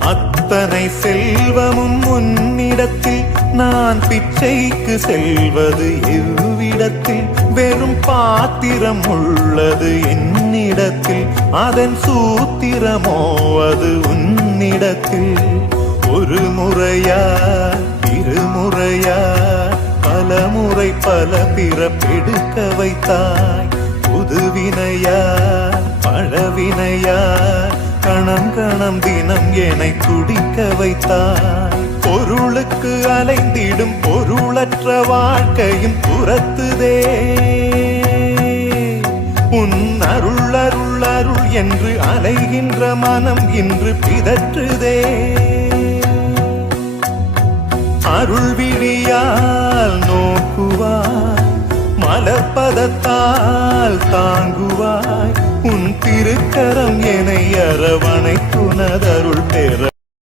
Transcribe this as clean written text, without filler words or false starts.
அத்தனை செல்வமும் உன்னிடத்தில் நான் பிச்சைக்கு செல்வது எவ்விடத்தில் வெறும் பாத்திரம் உள்ளது என்னிடத்தில் அதன் சூத்திரமோ அது உன்னிடத்தில் ஒரு முறையா இருமுறையா பல முறை பல பிறப்பெடுக்க வைத்தாய் புதுவினையா பழவினையா கணம் கணம் தினம் என்னை துடிக்க வைத்தாய் பொருளுக்கு அலைந்திடும் பொருளற்ற வாழ்க்கையும் துரத்துதே உன் அருள் அருள் அருள் என்று அலைகின்ற மனம் இன்று பிதற்றுதே அருள் விழியால் நோக்குவாய் மலர்பதத்தால் தாங்குவாய் உன் திருக்கரம் என்னை அரவணைத்துனதருள் பெற